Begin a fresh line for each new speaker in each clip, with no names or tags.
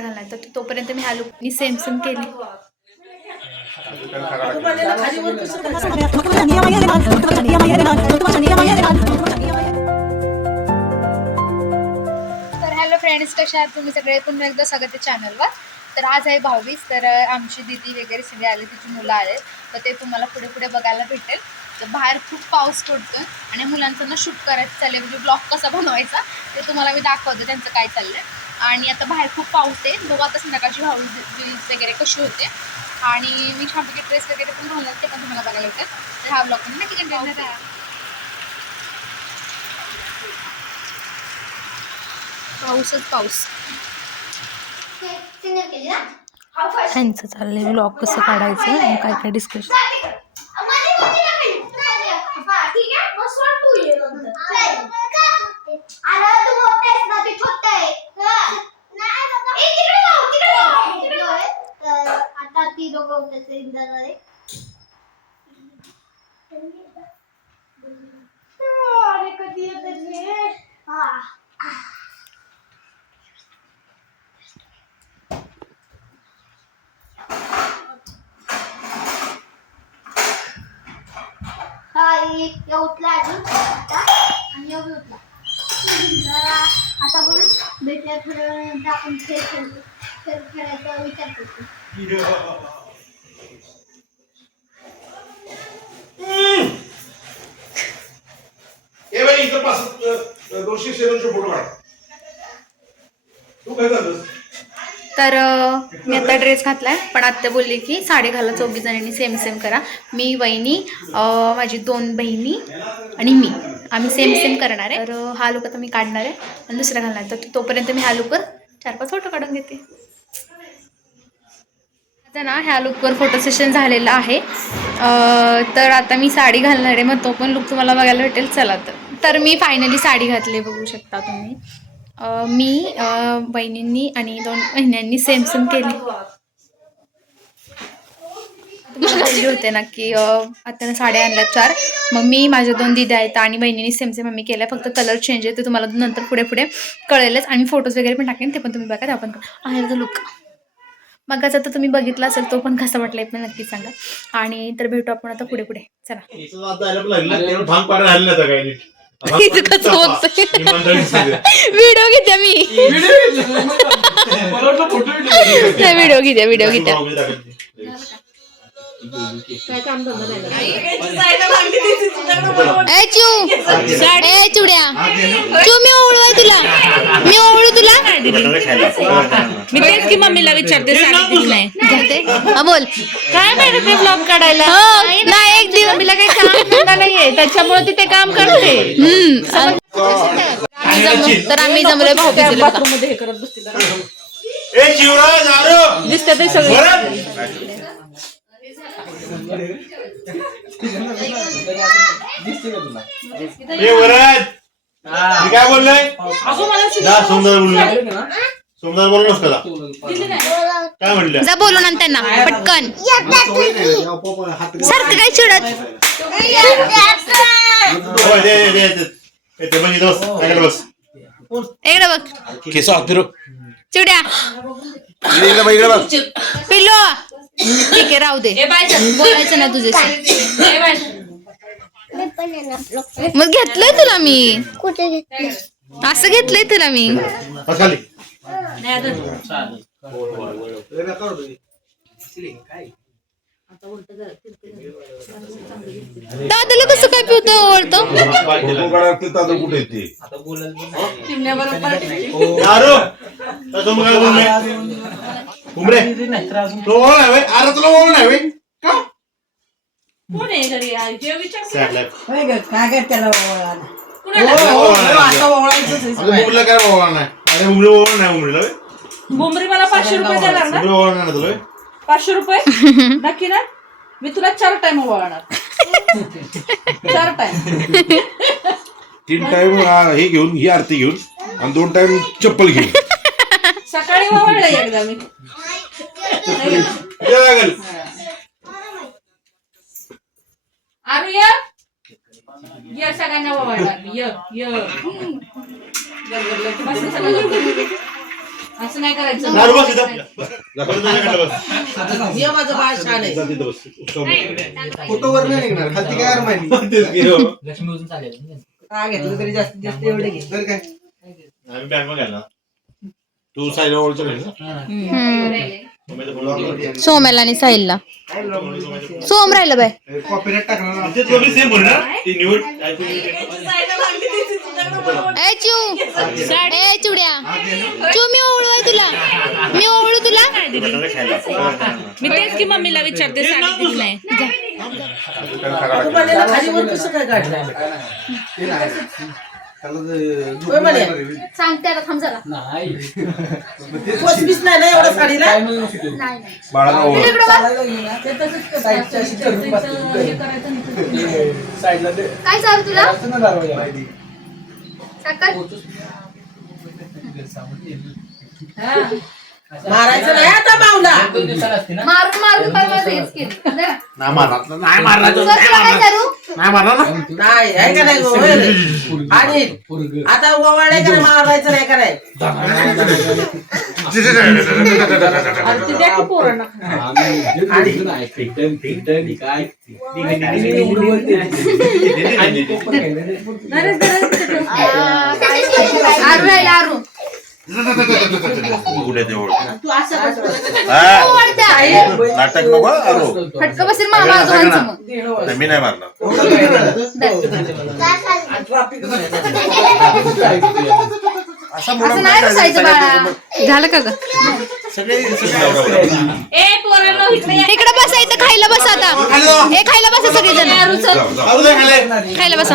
घालणार. तर तोपर्यंत मी आलू मी सेम सेम केली. तर हॅलो फ्रेंड्स कशा आहात? तुम्ही सगळे? पुन्हा एकदा स्वागत आहे चॅनलवर तर आज आहे भावीस तर आमची दिदी वगैरे सगळे आले तिची मुलं आले तर ते तुम्हाला पुढे पुढे बघायला भेटेल. तर बाहेर खूप पाऊस पडतोय आणि मुलांचं ना शूट करायचं चाललंय. म्हणजे ब्लॉग कसा बनवायचा ते तुम्हाला मी दाखवते त्यांचं काय चाललंय. आणि आता बाहेर खूप पाऊस आहे. बघू आता संध्याकाळची भाऊबीज वगैरे कशी होते. आणि मी छानपैकी ड्रेस वगैरे पण घालणार ते पण तुम्हाला बघायला भेटेल तर हा ब्लॉग पण नक्की कंटिन्यू करा. पाऊसच पाऊस. त्यांचं चाललंय ब्लॉग कसं काढायचं? आणि काय काय डिस्कशन
आता ती दोघं होते ते. अरे कधी येतात हे? हा. एक या उठला अजून. आता? आणि उठला. जरा आता आपण भेटल्या थोड्या वेळानंतर आपण खेळ खेळतो खेळ खेळायचा विचार करतो
ए बाई इथं दोनशे फोटो काढ. तू काय झालंस
तर मी आता ड्रेस घातलाय पण आत्ता बोलली की साडी घाला चौघी जणांनी सेम सेम करा. मी वहिनी माझी दोन बहिणी आणि मी. आम्ही सेम सेम करणार आहे. तर हा लुक आता मी काढणार आहे. आणि दुसरा घालणार. तर तोपर्यंत मी हा लुकवर चार पाच फोटो काढून घेते. आता ना ह्या लुकवर फोटो सेशन झालेलं आहे. तर आता मी साडी घालणार आहे मग तो पण लुक तुम्हाला बघायला भेटेल. चला तर. तर मी फायनली साडी घातली बघू शकता तुम्ही. अ, मी अ, बहिणींनी आणि दोन महिन्यांनी सेम सेम केली. तुम्हाला होते ना की आता साड्या आणल्या चार. मग मी माझ्या दोन दिद्या आहेत आणि बहिणींनी सेम सेम आम्ही केल्या. फक्त कलर चेंज आहे ते तुम्हाला नंतर पुढे पुढे कळेलच. आणि फोटोज वगैरे पण टाकेन ते पण तुम्ही बघा ते आपण आहे लुक मग आता तुम्ही बघितला असेल तो पण कसा वाटला पण नक्की सांगा. आणि तर भेटू आपण आता पुढे पुढे. चला.
नीट.
इथं कसं?
ही सगळी.
व्हिडिओ घेते मी. व्हिडिओ घेते व्हिडिओ घेते
भाऊबीज दाखवते.
ए चू. ए चुड्या. चू मी ओळवाय तुला. मी ओळू तुला.
मी तेच की मम्मीला विचारते नाही.
बोल.
काय माहिती ते ब्लॉग काढायला?
हो नाही एक दिवस.
मम्मीला काही काम धंदा नाहीये त्याच्यामुळे ती ते काम करते.
तर आम्ही जमलोय भाऊ
बाथरूममध्ये हे करत बसतील.
ए शिवराज आरो
दिसते ते सगळे.
काय बोललोय? जा सोमदार बोललो काय म्हणलं?
जा बोलून आण त्यांना पटकन. सारखं काय चिडत? इकडे बघ.
केस फिरो
चिड्या.
इकडे बघ.
पिल्लो. ठीक आहे राहू दे. बोलायचं ना तुझ्याशी मग घेतलंय तुला मी.
कुठे घेतलं?
असं घेतलंय तुला मी. दादाला कसं काय पिवतं ओळतो?
कुठे येते
उमरे तो ओळ आहे व्हय? अरे तुला ओळ नाही व्हय? का
कोण आहे घरी आहे? जे विचार
Sad life.
होय ग, काय काय त्याला ओवाळा?
कुणाला?
हो, हो,
ओवाळा नाही.
आता ओवाळायचंच आहे.
अरे उमरीला काय ओळा नाही अरे उमरी ओळ नाही उमरीला व्हय?
बुमरी मला पाचशे रुपये द्यायला लागणार
उमरी ओळ नाही ना तुला व्हय?
पाचशे रुपये नक्की ना मी तुला चार टाइम वळणार चार टाइम
तीन टाइम हे घेऊन ही आरती घेऊन आणि दोन टाइम चप्पल घेऊन
सकाळी वळलं एकदा मी
ये
सगळ्यांना य. असं नाही करायचं. हे माझं बाळ छान आहे.
फोटोवर नाही निघणार. खालती काय माहिती
की, हो.
काय घेतलं तरी जास्तीत जास्त एवढे घे.
तर काय
आम्ही बँकमध्ये ना. तू साईला ओळखतो.
सोम्याला आणि साहिलला. सोम राहिलं बाय. ए चू ए चुड्या चू मी ओळू आहे तुला. मी ओळू तुला.
मी तेच की मम्मीला विचारते साडी नाही.
सगळा-
ते.
सांगते आता थांब जरा
पस्तीस नाही ना एवढ्या साडीला
नाही नाही
बाळाला ओळख.
इकडे बघ.
चालायला घे ना. ते तसंच करतात.
साईडच्या अशी करून बसते. करायचं नाही.
काय चालू तुला साखर
मारायचं नाही आता मावला
मारून मारून परवा तेच केलं जरा.
नाही मारणार. नाही मारणार तो.
सर, तुला काय चालू
नाही मारणार ना
नाही आहे का नाही होय? आणि आता ओवाळाय का नाही मारायचं नाही का नाही
आणि ते द्या की पोरांना नाही रे, जरा तिथे
आ, आरू राहिला आरू
उड्या ते ओळख.
तू असं बस.
हा,
ओढत्या.
नाटक नको अरो.
फटकं बसेल मामा मग.
मी नाही मारणार.
असं नाही बसायचं बाळा.
झालं का ग?
ए पोरांनो इकडे या.
बसायचं खायला बस आता. ए खायला बसा सगळेजण.
जाऊ.
खायला बसा.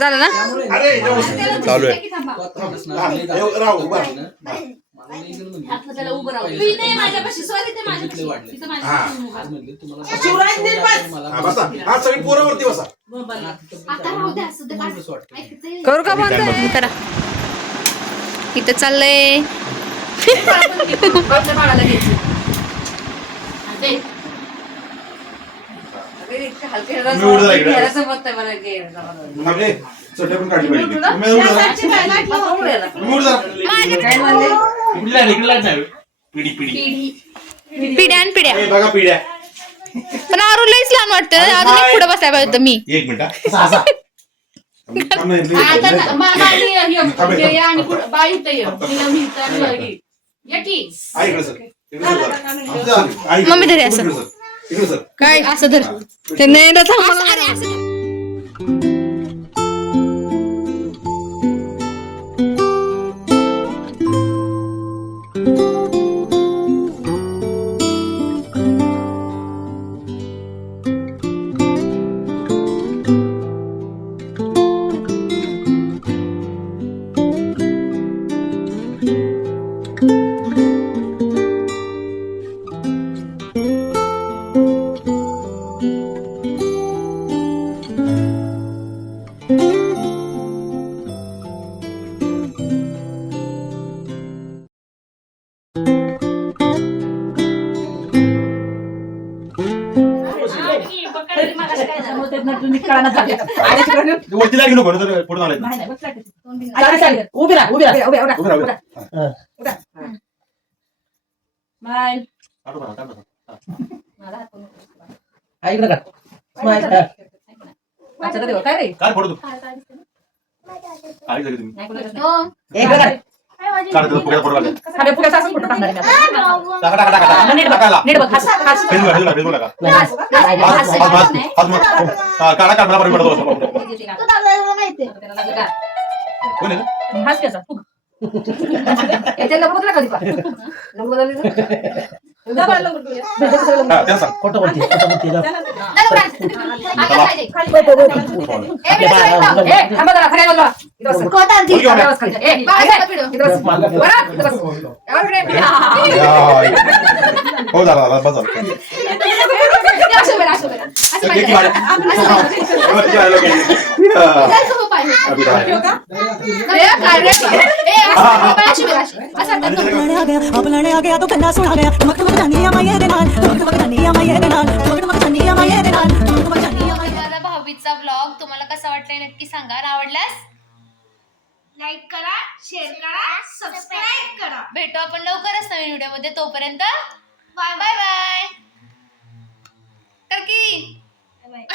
झालं ना.
चालू आहे.
करू का बंद? करा. इथं चाललंय
आपल्या बाळाला घ्यायचं. दे.
मी उडत आहे इकडे. थांबले. चटई पण काढली पाहिजे. पिढी पिढी.
पिढ्या आणि पिढ्या.
हे बघा पिढ्या.
पण आरू लईच लहान वाटतं. अजून पुढे बसायला पाहिजे होतं मी.
एक मिनिट.
मम्मी धरे असं. काय? असं धर ते नाही
ते नटून झाले. आणि तिकडे
तर पुढे आलाय
नाही, नाही. चालेल, चालेल. उभी राहा उभी राहा उभी उभी राहा.
हा, इकडं. स्माईल.
अच्छा, कधी काय रे
काढ फोटो तू. काढी सगळी तुम्ही.
नाही कोणाचं नाही.
हो.
इकडं काढ.
काढ तुला फुग्याचा फोटो काढ.
साध्या फुग्याचा असंच फोटो टाकणार मी आता.
टाका, टाका, टाका, टाका.
नीट बघ,
टाकायला.
नीट बघ, हस, हस.
फेसबुक, फेसबुक, फेसबुक टाका. हात- हात- हात-. हात मग. हा, काढा, काढ, मला परत पडतो.
लागलं?
कोण आहे?
हस त्याचा, फुग. याच्या होतं ना कधी पण? लग्न झालं ना?
ありがとうございま
す。भावीचा ब्लॉग तुम्हाला कसा वाटलाय नक्की सांगा. आणि आवडल्यास
लाईक करा शेअर करा सबस्क्राईब करा.
भेटू आपण लवकरच नवीन व्हिडिओमध्ये तोपर्यंत
बाय
बाय बाय टर्की
बाय